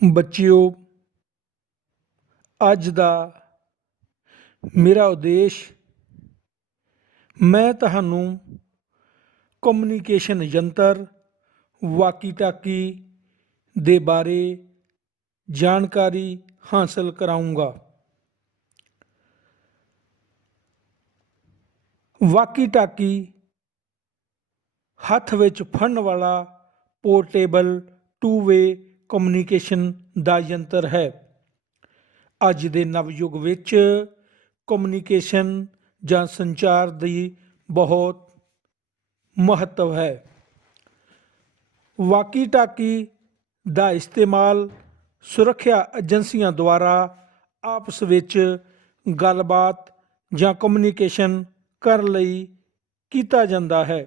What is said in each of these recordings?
ਬੱਚਿਓ, ਅੱਜ ਦਾ ਮੇਰਾ ਉਦੇਸ਼ ਮੈਂ ਤੁਹਾਨੂੰ ਕਮਿਊਨੀਕੇਸ਼ਨ ਯੰਤਰ ਵਾਕੀ ਟਾਕੀ ਦੇ ਬਾਰੇ ਜਾਣਕਾਰੀ ਹਾਸਲ ਕਰਾਊਂਗਾ। ਵਾਕੀ ਟਾਕੀ ਹੱਥ ਵਿੱਚ ਫੜਨ ਵਾਲਾ ਪੋਰਟੇਬਲ ਟੂ ਵੇ ਕਮਿਊਨੀਕੇਸ਼ਨ ਦਾ ਯੰਤਰ ਹੈ। ਅੱਜ ਦੇ ਨਵਯੁੱਗ ਵਿੱਚ ਕਮਿਊਨੀਕੇਸ਼ਨ ਜਾਂ ਸੰਚਾਰ ਦੀ ਬਹੁਤ ਮਹੱਤਵ ਹੈ। ਵਾਕੀ ਟਾਕੀ ਦਾ ਇਸਤੇਮਾਲ ਸੁਰੱਖਿਆ ਏਜੰਸੀਆਂ ਦੁਆਰਾ ਆਪਸ ਵਿੱਚ ਗੱਲਬਾਤ ਜਾਂ ਕਮਿਊਨੀਕੇਸ਼ਨ ਕਰਨ ਲਈ ਕੀਤਾ ਜਾਂਦਾ ਹੈ।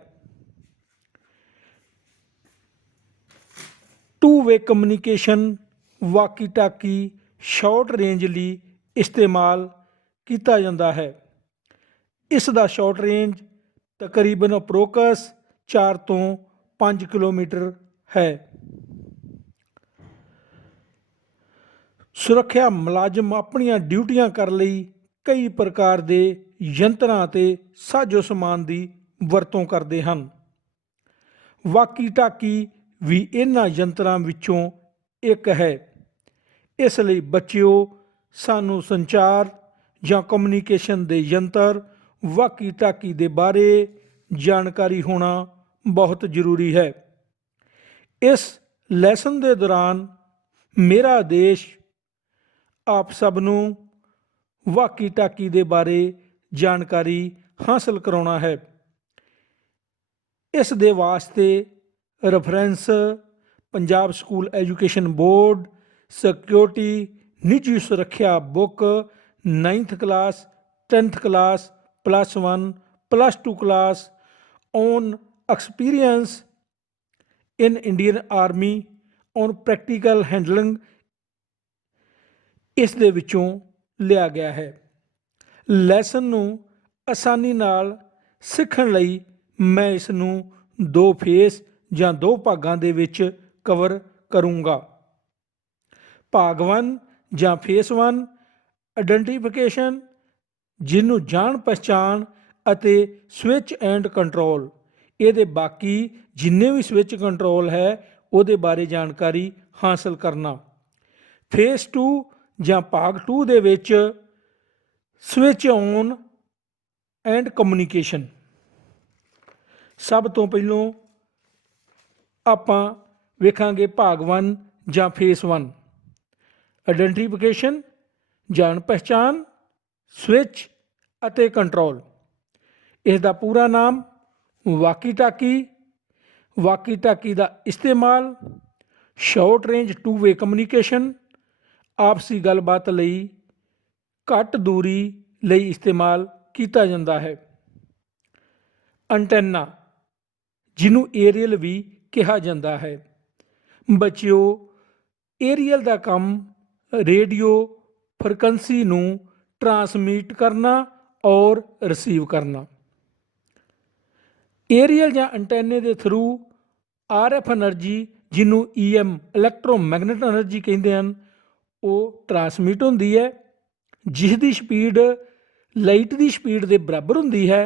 ਟੂ ਵੇ ਕਮਿਊਨੀਕੇਸ਼ਨ ਵਾਕੀ ਟਾਕੀ ਸ਼ਾਰਟ ਰੇਂਜ ਲਈ ਇਸਤੇਮਾਲ ਕੀਤਾ ਜਾਂਦਾ ਹੈ। ਇਸ ਦਾ ਸ਼ਾਰਟ ਰੇਂਜ ਤਕਰੀਬਨ ਅਪਰੋਕਸ 4 ਤੋਂ 5 ਕਿਲੋਮੀਟਰ ਹੈ। ਸੁਰੱਖਿਆ ਮੁਲਾਜ਼ਮ ਆਪਣੀਆਂ ਡਿਊਟੀਆਂ ਕਰਨ ਲਈ ਕਈ ਪ੍ਰਕਾਰ ਦੇ ਯੰਤਰਾਂ ਅਤੇ ਸਾਜ਼ੋ ਸਮਾਨ ਦੀ ਵਰਤੋਂ ਕਰਦੇ ਹਨ। ਵਾਕੀ ਟਾਕੀ ਵੀ ਇਹਨਾਂ ਯੰਤਰਾਂ ਵਿੱਚੋਂ ਇੱਕ ਹੈ। ਇਸ ਲਈ ਬੱਚਿਓ, ਸਾਨੂੰ ਸੰਚਾਰ ਜਾਂ ਕਮਿਊਨੀਕੇਸ਼ਨ ਦੇ ਯੰਤਰ ਵਾਕੀ ਟਾਕੀ ਦੇ ਬਾਰੇ ਜਾਣਕਾਰੀ ਹੋਣਾ ਬਹੁਤ ਜ਼ਰੂਰੀ ਹੈ। ਇਸ ਲੈਸਨ ਦੇ ਦੌਰਾਨ ਮੇਰਾ ਉਦੇਸ਼ ਆਪ ਸਭ ਨੂੰ ਵਾਕੀ ਟਾਕੀ ਦੇ ਬਾਰੇ ਜਾਣਕਾਰੀ ਹਾਸਲ ਕਰਾਉਣਾ ਹੈ। ਇਸ ਦੇ ਵਾਸਤੇ reference Punjab school education board security ਨਿੱਜੀ ਸੁਰੱਖਿਆ book 9th class 10th class +1 +2 class on experience in Indian army on practical handling ਇਸ ਦੇ ਵਿੱਚੋਂ ਲਿਆ ਗਿਆ ਹੈ। ਲੈਸਨ ਨੂੰ ਆਸਾਨੀ ਨਾਲ ਸਿੱਖਣ ਲਈ ਮੈਂ ਇਸ ਨੂੰ 2 ਫੇਸ ਜਾਂ 2 ਭਾਗਾਂ ਦੇ ਵਿੱਚ ਕਵਰ ਕਰੂੰਗਾ। ਭਾਗ 1 ਜਾਂ ਫੇਸ 1 ਆਇਡੈਂਟੀਫਿਕੇਸ਼ਨ, ਜਿਹਨੂੰ ਜਾਣ ਪਛਾਣ ਅਤੇ ਸਵਿਚ ਐਂਡ ਕੰਟਰੋਲ। ਇਹਦੇ ਬਾਕੀ ਜਿੰਨੇ ਵੀ ਸਵਿਚ ਕੰਟਰੋਲ ਹੈ ਉਹਦੇ ਬਾਰੇ ਜਾਣਕਾਰੀ ਹਾਸਲ ਕਰਨਾ। ਫੇਸ 2 ਜਾਂ ਭਾਗ 2 ਦੇ ਵਿੱਚ ਸਵਿਚ ਔਨ ਐਂਡ ਕਮਿਊਨੀਕੇਸ਼ਨ। ਸਭ ਤੋਂ ਪਹਿਲੋਂ ਆਪਾਂ ਵੇਖਾਂਗੇ ਭਾਗ 1 ਜਾਂ ਫੇਸ 1 ਆਇਡੈਂਟੀਫਿਕੇਸ਼ਨ, ਜਾਣ ਪਹਿਚਾਣ, ਸਵਿਚ ਅਤੇ ਕੰਟਰੋਲ। ਇਸ ਦਾ ਪੂਰਾ ਨਾਮ ਵਾਕੀ ਟਾਕੀ। ਵਾਕੀ ਟਾਕੀ ਦਾ ਇਸਤੇਮਾਲ short range two way communication, ਆਪਸੀ ਗੱਲਬਾਤ ਲਈ ਘੱਟ ਦੂਰੀ ਲਈ ਇਸਤੇਮਾਲ ਕੀਤਾ ਜਾਂਦਾ ਹੈ। ਐਂਟੈਨਾ, ਜਿਹਨੂੰ ਏਰੀਅਲ ਵੀ ਕਿਹਾ ਜਾਂਦਾ ਹੈ। ਬੱਚਿਓ, ਏਰੀਅਲ ਦਾ ਕੰਮ ਰੇਡੀਓ ਫ੍ਰੀਕੁਐਂਸੀ ਨੂੰ ਟਰਾਂਸਮਿਟ ਕਰਨਾ ਔਰ ਰਿਸੀਵ ਕਰਨਾ। ਏਰੀਅਲ ਜਾਂ ਐਂਟੈਨੇ ਦੇ ਥਰੂ RF ਐਨਰਜੀ, ਜਿਹਨੂੰ EM ਇਲੈਕਟ੍ਰੋਮੈਗਨੈਟਿਕ ਐਨਰਜੀ ਕਹਿੰਦੇ ਹਨ, ਉਹ ਟਰਾਂਸਮਿਟ ਹੁੰਦੀ ਹੈ, ਜਿਸ ਦੀ ਸਪੀਡ ਲਾਈਟ ਦੀ ਸਪੀਡ ਦੇ ਬਰਾਬਰ ਹੁੰਦੀ ਹੈ,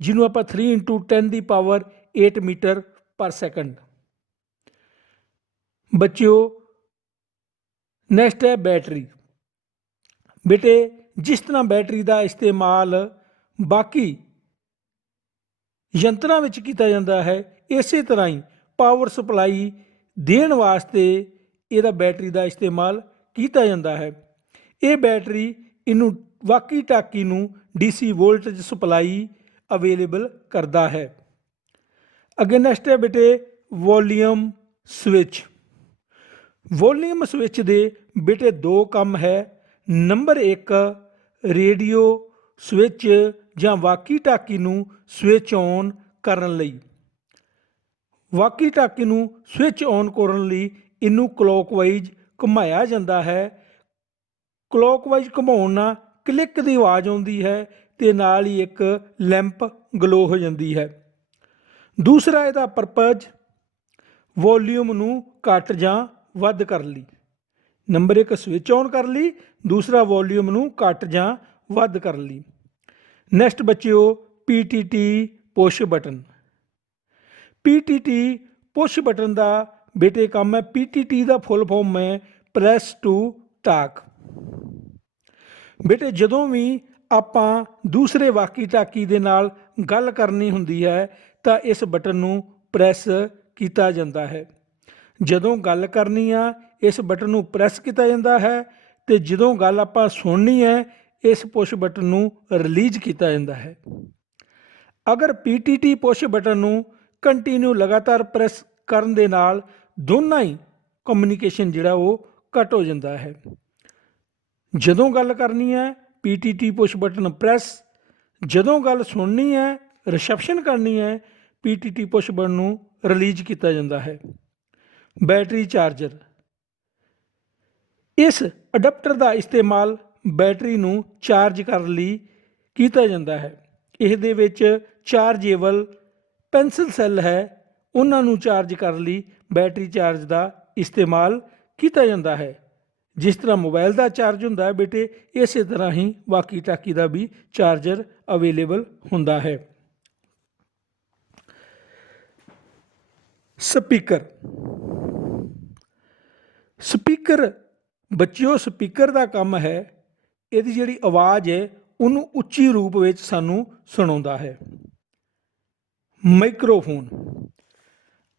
ਜਿਹਨੂੰ ਆਪਾਂ 3 × 10⁸ ਮੀਟਰ ਪਰ ਸੈਕਿੰਡ। ਬੱਚਿਓ, ਨੈਕਸਟ ਹੈ ਬੈਟਰੀ। ਬੇਟੇ, ਜਿਸ ਤਰ੍ਹਾਂ ਬੈਟਰੀ ਦਾ ਇਸਤੇਮਾਲ ਬਾਕੀ ਯੰਤਰਾਂ ਵਿੱਚ ਕੀਤਾ ਜਾਂਦਾ ਹੈ, ਇਸੇ ਤਰ੍ਹਾਂ ਹੀ ਪਾਵਰ ਸਪਲਾਈ ਦੇਣ ਵਾਸਤੇ ਇਹਦਾ ਬੈਟਰੀ ਦਾ ਇਸਤੇਮਾਲ ਕੀਤਾ ਜਾਂਦਾ ਹੈ। ਇਹ ਬੈਟਰੀ ਇਹਨੂੰ ਵਾਕੀ ਟਾਕੀ ਨੂੰ DC ਵੋਲਟੇਜ ਸਪਲਾਈ ਅਵੇਲੇਬਲ ਕਰਦਾ ਹੈ। ਅੱਗੇ ਨੈਕਸਟ ਹੈ ਬੇਟੇ ਵੋਲੀਅਮ ਸਵਿਚ। ਵੋਲੀਅਮ ਸਵਿਚ ਦੇ ਬੇਟੇ 2 ਕੰਮ ਹੈ। ਨੰਬਰ 1, ਰੇਡੀਓ ਸਵਿਚ ਜਾਂ ਵਾਕੀ ਟਾਕੀ ਨੂੰ ਸਵਿਚ ਔਨ ਕਰਨ ਲਈ। ਵਾਕੀ ਟਾਕੀ ਨੂੰ ਸਵਿਚ ਔਨ ਕਰਨ ਲਈ ਇਹਨੂੰ ਕਲੋਕਵਾਈਜ਼ ਘੁਮਾਇਆ ਜਾਂਦਾ ਹੈ। ਕਲੋਕਵਾਈਜ਼ ਘੁਮਾਉਣ ਨਾਲ ਕਲਿੱਕ ਦੀ ਆਵਾਜ਼ ਆਉਂਦੀ ਹੈ ਤੇ ਨਾਲ ਹੀ ਇੱਕ ਲੈਂਪ ਗਲੋ ਹੋ ਜਾਂਦੀ ਹੈ। ਦੂਸਰਾ ਇਹਦਾ ਪਰਪਸ ਵੋਲੀਅਮ ਨੂੰ ਘੱਟ ਜਾਂ ਵੱਧ ਕਰਨ ਲਈ। ਨੰਬਰ 1 ਸਵਿਚ ਔਨ ਕਰ ਲਈ, ਦੂਸਰਾ ਵੋਲਿਊਮ ਨੂੰ ਘੱਟ ਜਾਂ ਵੱਧ ਕਰਨ ਲਈ। ਨੈਕਸਟ ਬੱਚਿਓ PTT push button. PTT push button ਦਾ ਬੇਟੇ ਕੰਮ ਹੈ, PTT ਦਾ ਫੁੱਲ ਫਾਰਮ ਹੈ ਪ੍ਰੈਸ ਟੂ ਟਾਕ। ਬੇਟੇ ਜਦੋਂ ਵੀ ਆਪਾਂ ਦੂਸਰੇ ਵਾਕੀ ਟਾਕੀ ਦੇ ਨਾਲ ਗੱਲ ਕਰਨੀ ਹੁੰਦੀ ਹੈ ਤਾਂ ਇਸ ਬਟਨ ਨੂੰ ਪ੍ਰੈਸ ਕੀਤਾ ਜਾਂਦਾ ਹੈ। ਜਦੋਂ ਗੱਲ ਕਰਨੀ ਆ ਇਸ ਬਟਨ ਨੂੰ ਪ੍ਰੈਸ ਕੀਤਾ ਜਾਂਦਾ ਹੈ, ਤੇ ਜਦੋਂ ਗੱਲ ਆਪਾਂ ਸੁਣਨੀ ਹੈ ਇਸ ਪੁਸ਼ ਬਟਨ ਨੂੰ ਰਿਲੀਜ਼ ਕੀਤਾ ਜਾਂਦਾ ਹੈ। ਅਗਰ PTT ਪੁਸ਼ ਬਟਨ ਨੂੰ ਕੰਟੀਨਿਊ ਲਗਾਤਾਰ ਪ੍ਰੈਸ ਕਰਨ ਦੇ ਨਾਲ ਦੋਨਾਂ ਹੀ ਕਮਿਊਨੀਕੇਸ਼ਨ ਜਿਹੜਾ ਉਹ ਕੱਟ ਹੋ ਜਾਂਦਾ ਹੈ। ਜਦੋਂ ਗੱਲ ਕਰਨੀ ਹੈ PTT ਪੁਸ਼ ਬਟਨ ਪ੍ਰੈਸ, ਜਦੋਂ ਗੱਲ ਸੁਣਨੀ ਹੈ ਰਿਸੈਪਸ਼ਨ ਕਰਨੀ ਹੈ PTT ਪੁਸ਼ ਬਟਨ ਨੂੰ ਰਿਲੀਜ਼ ਕੀਤਾ ਜਾਂਦਾ ਹੈ। Battery charger. ਇਸ ਅਡਾਪਟਰ ਦਾ ਇਸਤੇਮਾਲ ਬੈਟਰੀ ਨੂੰ ਚਾਰਜ ਕਰਨ ਲਈ ਕੀਤਾ ਜਾਂਦਾ ਹੈ। ਇਹਦੇ ਵਿੱਚ ਚਾਰਜੇਬਲ ਪੈਨਸਲ ਸੈੱਲ ਹੈ, ਉਹਨਾਂ ਨੂੰ ਚਾਰਜ ਕਰਨ ਲਈ ਬੈਟਰੀ ਚਾਰਜ ਦਾ ਇਸਤੇਮਾਲ ਕੀਤਾ ਜਾਂਦਾ ਹੈ। ਜਿਸ ਤਰ੍ਹਾਂ ਮੋਬਾਈਲ ਦਾ ਚਾਰਜ ਹੁੰਦਾ ਹੈ ਬੇਟੇ, ਇਸੇ ਤਰ੍ਹਾਂ ਹੀ ਵਾਕੀ ਟਾਕੀ ਦਾ ਵੀ ਚਾਰਜਰ ਅਵੇਲੇਬਲ ਹੁੰਦਾ ਹੈ। ਸਪੀਕਰ। ਸਪੀਕਰ ਬੱਚਿਓ, ਸਪੀਕਰ ਦਾ ਕੰਮ ਹੈ ਇਹਦੀ ਜਿਹੜੀ ਆਵਾਜ਼ ਹੈ ਉਹਨੂੰ ਉੱਚੀ ਰੂਪ ਵਿੱਚ ਸਾਨੂੰ ਸੁਣਾਉਂਦਾ ਹੈ। ਮਾਈਕਰੋਫੋਨ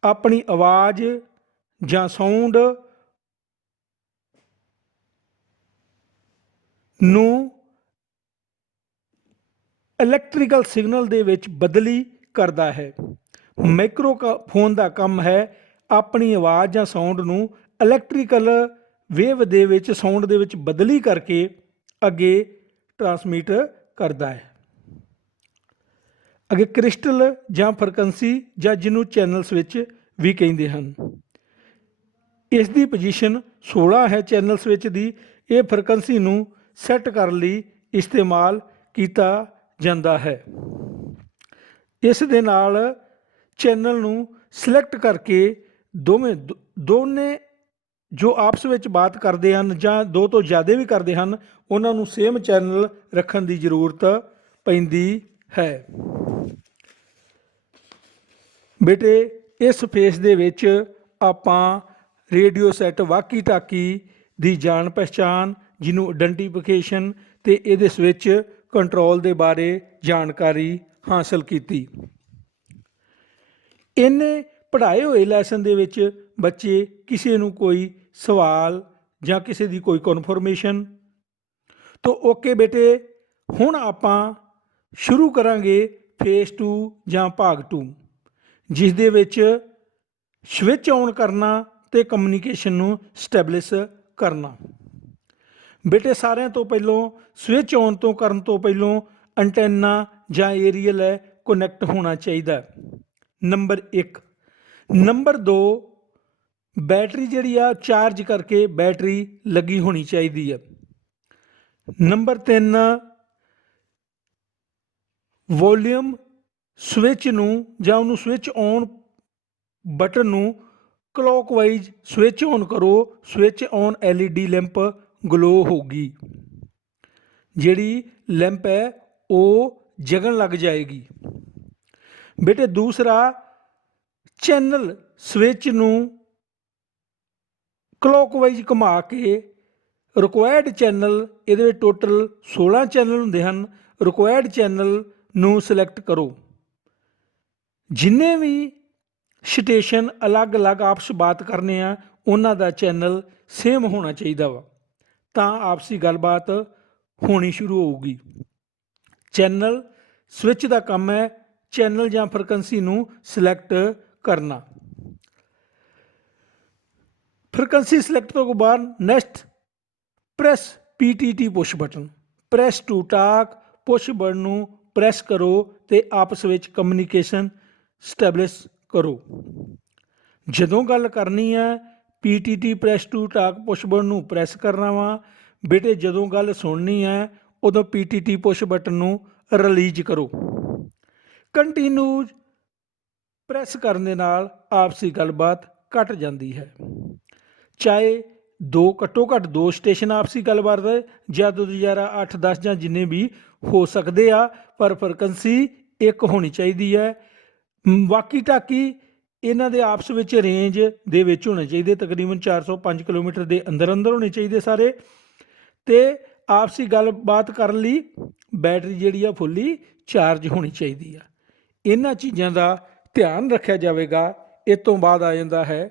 ਆਪਣੀ ਆਵਾਜ਼ ਜਾਂ ਸਾਊਂਡ ਨੂੰ ਇਲੈਕਟ੍ਰੀਕਲ ਸਿਗਨਲ ਦੇ ਵਿੱਚ ਬਦਲੀ ਕਰਦਾ ਹੈ। ਮਾਈਕਰੋਫੋਨ ਦਾ ਕੰਮ ਹੈ ਆਪਣੀ ਆਵਾਜ਼ ਜਾਂ ਸਾਊਂਡ ਨੂੰ ਇਲੈਕਟ੍ਰੀਕਲ ਵੇਵ ਦੇ ਵਿੱਚ, ਸਾਊਂਡ ਦੇ ਵਿੱਚ ਬਦਲੀ ਕਰਕੇ ਅੱਗੇ ਟਰਾਂਸਮਿਟ ਕਰਦਾ ਹੈ। ਅੱਗੇ ਕ੍ਰਿਸਟਲ ਜਾਂ ਫ੍ਰੀਕੁਐਂਸੀ ਜਾਂ ਜਿਹਨੂੰ ਚੈਨਲ ਸਵਿਚ ਵੀ ਕਹਿੰਦੇ ਹਨ। ਇਸ ਦੀ ਪੋਜੀਸ਼ਨ 16 ਹੈ ਚੈਨਲ ਸਵਿਚ ਦੀ। ਇਹ ਫ੍ਰੀਕੁਐਂਸੀ ਨੂੰ ਸੈੱਟ ਕਰਨ ਲਈ ਇਸਤੇਮਾਲ ਕੀਤਾ ਜਾਂਦਾ ਹੈ। ਇਸ ਦੇ ਨਾਲ ਚੈਨਲ ਨੂੰ ਸਿਲੈਕਟ ਕਰਕੇ ਦੋਨੇ ਜੋ ਆਪਸ ਵਿੱਚ ਬਾਤ ਕਰਦੇ ਹਨ ਜਾਂ ਦੋ ਤੋਂ ਜ਼ਿਆਦਾ ਵੀ ਕਰਦੇ ਹਨ, ਉਹਨਾਂ ਨੂੰ ਸੇਮ ਚੈਨਲ ਰੱਖਣ ਦੀ ਜ਼ਰੂਰਤ ਪੈਂਦੀ ਹੈ। ਬੇਟੇ ਇਸ ਫੇਸ ਦੇ ਵਿੱਚ ਆਪਾਂ ਰੇਡੀਓ ਸੈੱਟ ਵਾਕੀ ਟਾਕੀ ਦੀ ਜਾਣ ਪਹਿਚਾਣ, ਜਿਹਨੂੰ ਆਇਡੈਂਟੀਫਿਕੇਸ਼ਨ ਤੇ ਇਹਦੇ ਸਵਿਚ ਕੰਟਰੋਲ ਦੇ ਬਾਰੇ ਜਾਣਕਾਰੀ ਹਾਸਲ ਕੀਤੀ। ਇਹਨੇ ਪੜ੍ਹਾਏ ਹੋਏ ਲੈਸਨ ਦੇ ਵਿੱਚ ਬੱਚੇ ਕਿਸੇ ਨੂੰ ਕੋਈ ਸਵਾਲ ਜਾਂ ਕਿਸੇ ਦੀ ਕੋਈ ਕਨਫਰਮੇਸ਼ਨ ਤਾਂ ਓਕੇ ਬੇਟੇ, ਹੁਣ ਆਪਾਂ ਸ਼ੁਰੂ ਕਰਾਂਗੇ ਫੇਸ 2 ਜਾਂ ਭਾਗ 2, ਜਿਸ ਦੇ ਵਿੱਚ ਸਵਿਚ ਔਨ ਕਰਨਾ ਤੇ ਕਮਿਊਨੀਕੇਸ਼ਨ ਨੂੰ ਸਟੈਬਲਿਸ਼ ਕਰਨਾ। ਬੇਟੇ ਸਾਰਿਆਂ ਤੋਂ ਪਹਿਲੋਂ ਸਵਿਚ ਔਨ ਤੋਂ ਕਰਨ ਤੋਂ ਪਹਿਲੋਂ ਐਂਟੈਨਾ ਜਾਂ ਏਰੀਅਲ ਹੈ ਕਨੈਕਟ ਹੋਣਾ ਚਾਹੀਦਾ। ਨੰਬਰ 1। ਨੰਬਰ 2, ਬੈਟਰੀ ਜਿਹੜੀ ਆ ਚਾਰਜ ਕਰਕੇ ਬੈਟਰੀ ਲੱਗੀ ਹੋਣੀ ਚਾਹੀਦੀ ਹੈ। ਨੰਬਰ 3, ਵੋਲੀਅਮ ਸਵਿਚ ਨੂੰ ਜਾਂ ਉਹਨੂੰ ਸਵਿਚ ਔਨ ਬਟਨ ਨੂੰ ਕਲੋਕਵਾਈਜ਼ ਸਵਿਚ ਔਨ ਕਰੋ। ਸਵਿਚ ਔਨ LED ਲੈਂਪ ਗਲੋ ਹੋਊਗੀ, ਜਿਹੜੀ ਲੈਂਪ ਹੈ ਉਹ ਜਗਣ ਲੱਗ ਜਾਏਗੀ। ਬੇਟੇ ਦੂਸਰਾ, ਚੈਨਲ ਸਵਿਚ ਨੂੰ ਕਲੋਕਵਾਈਜ਼ ਘੁਮਾ ਕੇ ਰਿਕੁਆਇਰਡ ਚੈਨਲ, ਇਹਦੇ ਵਿੱਚ ਟੋਟਲ 16 ਚੈਨਲ ਹੁੰਦੇ ਹਨ, ਰਿਕੁਆਇਰਡ ਚੈਨਲ ਨੂੰ ਸਿਲੈਕਟ ਕਰੋ। ਜਿੰਨੇ ਵੀ ਸਟੇਸ਼ਨ ਅਲੱਗ-ਅਲੱਗ ਆਪਸ ਬਾਤ ਕਰਨੇ ਆ ਉਹਨਾਂ ਦਾ ਚੈਨਲ ਸੇਮ ਹੋਣਾ ਚਾਹੀਦਾ ਵਾ, ਤਾਂ ਆਪਸੀ ਗੱਲਬਾਤ ਹੋਣੀ ਸ਼ੁਰੂ ਹੋਊਗੀ। ਚੈਨਲ ਸਵਿਚ ਦਾ ਕੰਮ ਹੈ ਚੈਨਲ ਜਾਂ ਫ੍ਰੀਕੁਐਂਸੀ ਨੂੰ ਸਿਲੈਕਟ ਕਰਨਾ। ਫ੍ਰੀਕੁਐਂਸੀ ਸਿਲੈਕਟ ਤੋਂ ਬਾਅਦ next press PTT push button, press to talk push button ਨੂੰ ਪ੍ਰੈਸ ਕਰੋ ਤੇ ਆਪਸ ਵਿੱਚ ਕਮਿਊਨੀਕੇਸ਼ਨ ਸਟੈਬਲਿਸ਼ ਕਰੋ। ਜਦੋਂ ਗੱਲ ਕਰਨੀ ਹੈ PTT press to talk push button ਨੂੰ ਪ੍ਰੈਸ ਕਰਨਾ ਵਾ। ਬੇਟੇ ਜਦੋਂ ਗੱਲ ਸੁਣਨੀ ਹੈ ਉਦੋਂ PTT ਪੁਸ਼ ਬਟਨ ਨੂੰ ਰਿਲੀਜ਼ ਕਰੋ। ਕੰਟੀਨਿਊ ਪ੍ਰੈਸ ਕਰਨ ਦੇ ਨਾਲ ਆਪਸੀ ਗੱਲਬਾਤ ਘਟ ਜਾਂਦੀ ਹੈ। ਚਾਹੇ ਦੋ ਘੱਟੋ ਘੱਟ ਦੋ ਸਟੇਸ਼ਨ ਆਪਸੀ ਗੱਲਬਾਤ ਹੈ, ਜ਼ਿਆਦਾ ਤੋਂ ਜ਼ਿਆਦਾ 8-10 ਜਾਂ ਜਿੰਨੇ ਵੀ ਹੋ ਸਕਦੇ ਆ, ਪਰ ਫ੍ਰੀਕੁਐਂਸੀ ਇੱਕ ਹੋਣੀ ਚਾਹੀਦੀ ਹੈ। ਵਾਕੀ ਟਾਕੀ ਇਹਨਾਂ ਦੇ ਆਪਸ ਵਿੱਚ ਰੇਂਜ ਦੇ ਵਿੱਚ ਹੋਣੇ ਚਾਹੀਦੇ, ਤਕਰੀਬਨ 405 ਕਿਲੋਮੀਟਰ ਦੇ ਅੰਦਰ ਅੰਦਰ ਹੋਣੇ ਚਾਹੀਦੇ ਸਾਰੇ। ਅਤੇ ਆਪਸੀ ਗੱਲਬਾਤ ਕਰਨ ਲਈ ਬੈਟਰੀ ਜਿਹੜੀ ਆ ਫੁੱਲੀ ਚਾਰਜ ਹੋਣੀ ਚਾਹੀਦੀ ਆ। ਇਹਨਾਂ ਚੀਜ਼ਾਂ ਦਾ ਧਿਆਨ ਰੱਖਿਆ ਜਾਵੇਗਾ। ਇਸ ਤੋਂ ਬਾਅਦ ਆ ਜਾਂਦਾ ਹੈ,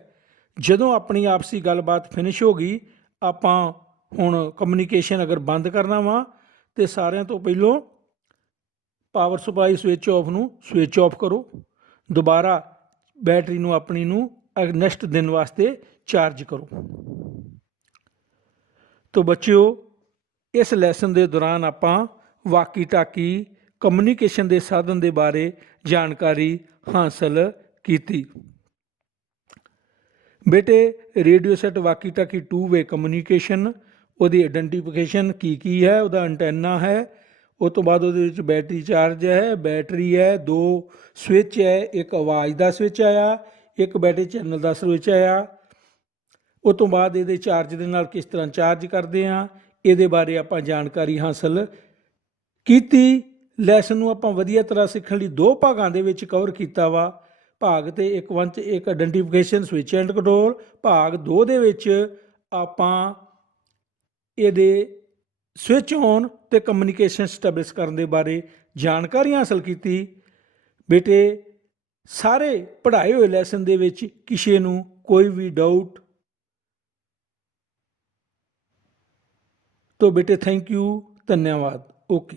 ਜਦੋਂ ਆਪਣੀ ਆਪਸੀ ਗੱਲਬਾਤ ਫਿਨਿਸ਼ ਹੋ ਗਈ, ਆਪਾਂ ਹੁਣ ਕਮਿਊਨੀਕੇਸ਼ਨ ਅਗਰ ਬੰਦ ਕਰਨਾ ਵਾ ਤਾਂ ਸਾਰਿਆਂ ਤੋਂ ਪਹਿਲੋਂ ਪਾਵਰ ਸਪਲਾਈ ਸਵਿਚ ਆਫ ਨੂੰ ਸਵਿਚ ਆਫ ਕਰੋ, ਦੁਬਾਰਾ ਬੈਟਰੀ ਨੂੰ ਆਪਣੀ ਨੂੰ ਨੈਕਸਟ ਦਿਨ ਵਾਸਤੇ ਚਾਰਜ ਕਰੋ। ਤੋ ਬੱਚਿਓ, ਇਸ ਲੈਸਨ ਦੇ ਦੌਰਾਨ ਆਪਾਂ ਵਾਕੀ ਟਾਕੀ ਕਮਿਊਨੀਕੇਸ਼ਨ ਦੇ ਸਾਧਨ ਦੇ ਬਾਰੇ ਜਾਣਕਾਰੀ ਹਾਸਲ ਕੀਤੀ। ਬੇਟੇ, ਰੇਡੀਓ ਸੈੱਟ ਵਾਕੀ ਟਾਕੀ 2 ਵੇ ਕਮਿਊਨੀਕੇਸ਼ਨ, ਉਹਦੀ ਆਇਡੈਂਟੀਫਿਕੇਸ਼ਨ ਕੀ ਹੈ, ਉਹਦਾ ਐਂਟੈਨਾ ਹੈ, ਉਸ ਤੋਂ ਬਾਅਦ ਉਹਦੇ ਵਿੱਚ ਬੈਟਰੀ ਚਾਰਜ ਹੈ, ਬੈਟਰੀ ਹੈ, 2 ਸਵਿਚ ਹੈ, ਇੱਕ ਆਵਾਜ਼ ਦਾ ਸਵਿਚ ਆਇਆ, ਇੱਕ ਬੈਟਰੀ ਚੈਨਲ ਦਾ ਸਵਿਚ ਆਇਆ। ਉਸ ਤੋਂ ਬਾਅਦ ਇਹਦੇ ਚਾਰਜ ਦੇ ਨਾਲ ਕਿਸ ਤਰ੍ਹਾਂ ਚਾਰਜ ਕਰਦੇ ਹਾਂ, ਇਹਦੇ ਬਾਰੇ ਆਪਾਂ ਜਾਣਕਾਰੀ ਹਾਸਲ ਕੀਤੀ। ਲੈਸਨ ਨੂੰ ਆਪਾਂ ਵਧੀਆ ਤਰ੍ਹਾਂ ਸਿੱਖਣ ਲਈ 2 ਭਾਗਾਂ ਦੇ ਵਿੱਚ ਕਵਰ ਕੀਤਾ ਵਾ। ਭਾਗ ਤੇ ਇੱਕ ਆਇਡੈਂਟੀਫਿਕੇਸ਼ਨ ਸਵਿਚ ਐਂਡ ਕੰਟਰੋਲ, ਭਾਗ 2 ਦੇ ਵਿੱਚ ਆਪਾਂ ਇਹਦੇ ਸਵਿਚ ਔਨ ਤੇ ਕਮਿਊਨੀਕੇਸ਼ਨ ਸਟੈਬਲਿਸ਼ ਕਰਨ ਦੇ ਬਾਰੇ ਜਾਣਕਾਰੀ ਹਾਸਲ ਕੀਤੀ। ਬੇਟੇ, ਸਾਰੇ ਪੜ੍ਹਾਏ ਹੋਏ ਲੈਸਨ ਦੇ ਵਿੱਚ ਕਿਸੇ ਨੂੰ ਕੋਈ ਵੀ ਡਾਊਟ तो बेटे थैंक यू, धन्यवाद, ओके।